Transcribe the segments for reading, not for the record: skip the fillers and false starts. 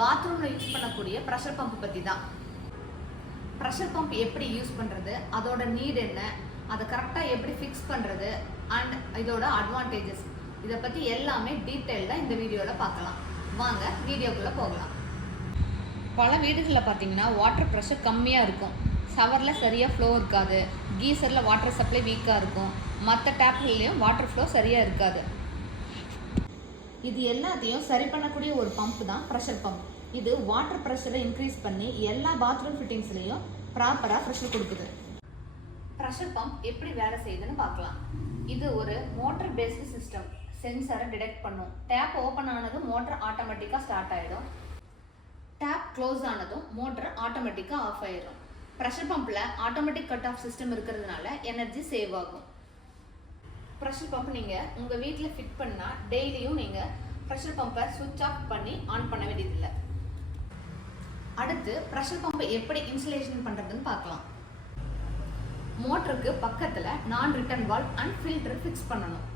பாத்ரூம்ல யூஸ் பண்ணக்கூடிய pressure pump பத்தி தான். ப்ரெஷர் பம்ப் எப்படி யூஸ் பண்றது, அதோட நீட் என்ன, அதை கரெக்டா எப்படி ஃபிக்ஸ் பண்றது அண்ட் இதோட அட்வான்டேஜஸ், இதை பத்தி எல்லாமே டீட்டெயில்டா இந்த வீடியோல பார்க்கலாம். வாங்க வீடியோக்குள்ள போகலாம். பல வீடுகளில் பார்த்தீங்கன்னா வாட்டர் ப்ரெஷர் கம்மியாக இருக்கும். ஷவரில் சரியாக ஃப்ளோ இருக்காது, கீசரில் வாட்டர் சப்ளை வீக்காக இருக்கும், மற்ற டேப்கள்லேயும் வாட்டர் ஃப்ளோ சரியாக இருக்காது. இது எல்லாத்தையும் சரி பண்ணக்கூடிய ஒரு பம்ப் தான் ப்ரெஷர் பம்ப். இது வாட்டர் ப்ரெஷரை இன்க்ரீஸ் பண்ணி எல்லா பாத்ரூம் ஃபிட்டிங்ஸ்லையும் ப்ராப்பராக ப்ரெஷர் கொடுக்குது. ப்ரெஷர் பம்ப் எப்படி வேலை செய்யுதுன்னு பார்க்கலாம். இது ஒரு மோட்டர் பேஸ்டு சிஸ்டம். சென்சரை டிடெக்ட் பண்ணும். டேப் ஓப்பன் ஆனதும் மோட்டர் ஆட்டோமேட்டிக்காக ஸ்டார்ட் ஆகிடும். டேப் க்ளோஸ் ஆனதும் மோட்டர் ஆட்டோமேட்டிக்காக ஆஃப் ஆயிடும். ப்ரெஷர் பம்பில் ஆட்டோமேட்டிக் கட் ஆஃப் சிஸ்டம் இருக்கிறதுனால எனர்ஜி சேவ் ஆகும். ப்ரெஷர் பம்ப் நீங்கள் உங்கள் வீட்டில் ஃபிட் பண்ணால் டெய்லியும் நீங்கள் ப்ரெஷர் பம்பை சுவிட்ச் ஆஃப் பண்ணி ஆன் பண்ண வேண்டியதில்லை. அடுத்து ப்ரெஷர் பம்பை எப்படி இன்சுலேஷன் பண்ணுறதுன்னு பார்க்கலாம். மோட்டருக்கு பக்கத்தில் நான் return valve and filter fix பண்ணணும்.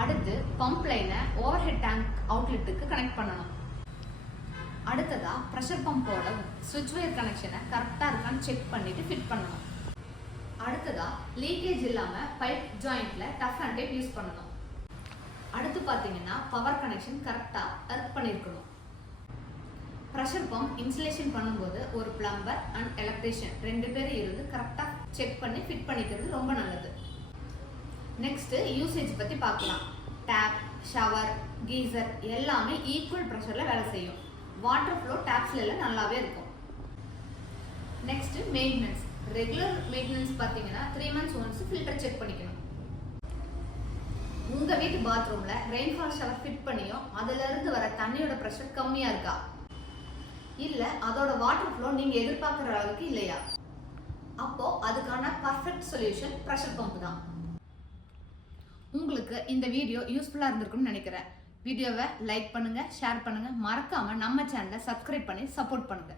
அடுத்து பம்ப் லைனை ஓவர் ஹெட் டேங்க் அவுட்லெட்டுக்கு கனெக்ட் பண்ணணும். அடுத்ததா ப்ரெஷர் பம்போட ஸ்விட்ச் வயர் கனெக்ஷனை கரெக்டாக இருக்கான்னு செக் பண்ணிட்டு ஃபிட் பண்ணணும். அடுத்ததா லீக்கேஜ் இல்லாமல் பைப் ஜாயிண்ட்ல டஃப் அண்ட் டேப் யூஸ் பண்ணணும். அடுத்து பார்த்தீங்கன்னா பவர் கனெக்ஷன் கரெக்டாக ஒர்க் பண்ணியிருக்கணும். ப்ரெஷர் பம்ப் இன்சுலேஷன் பண்ணும்போது ஒரு பிளம்பர் அண்ட் எலக்ட்ரீஷியன் 2 பேர் இருந்து கரெக்டாக செக் பண்ணி ஃபிட் பண்ணிக்கிறது ரொம்ப நல்லது. நெக்ஸ்ட் யூசேஜ் பற்றி பார்க்கலாம். டேப், ஷவர், கீசர் எல்லாமே ஈக்குவல் ப்ரெஷரில் வேலை செய்யும். வாட்டர் ஃப்ளோ டேப்ஸ்ல எல்லாம் நல்லாவே இருக்கும். Next maintenance. ரெகுலர் மெயின்டெனன்ஸ் பார்த்தீங்கன்னா 3 months ஒன்ஸ் ஃபில்டர் செக் பண்ணிக்கணும். உங்க வீட்டு பாத்ரூம்ல ரெயின்ஃபால் ஷவர் ஃபிட் பண்ணியும் அதுல இருந்து வர தண்ணியோட ப்ரெஷர் கம்மியா இருக்கா, இல்ல அதோட வாட்டர் ஃப்ளோ நீங்க எதிர்பார்க்குற அளவுக்கு இல்லையா, அப்போ அதுக்கான பர்ஃபெக்ட் சொல்யூஷன் ப்ரெஷர் பம்ப் தான். உங்களுக்கு இந்த வீடியோ யூஸ்ஃபுல்லா இருந்திருக்கும்னு நினைக்கிறேன். வீடியோவை லைக் பண்ணுங்க, ஷேர் பண்ணுங்க, மறக்காம நம்ம சேனலை சப்ஸ்கிரைப் பண்ணி சப்போர்ட் பண்ணுங்க.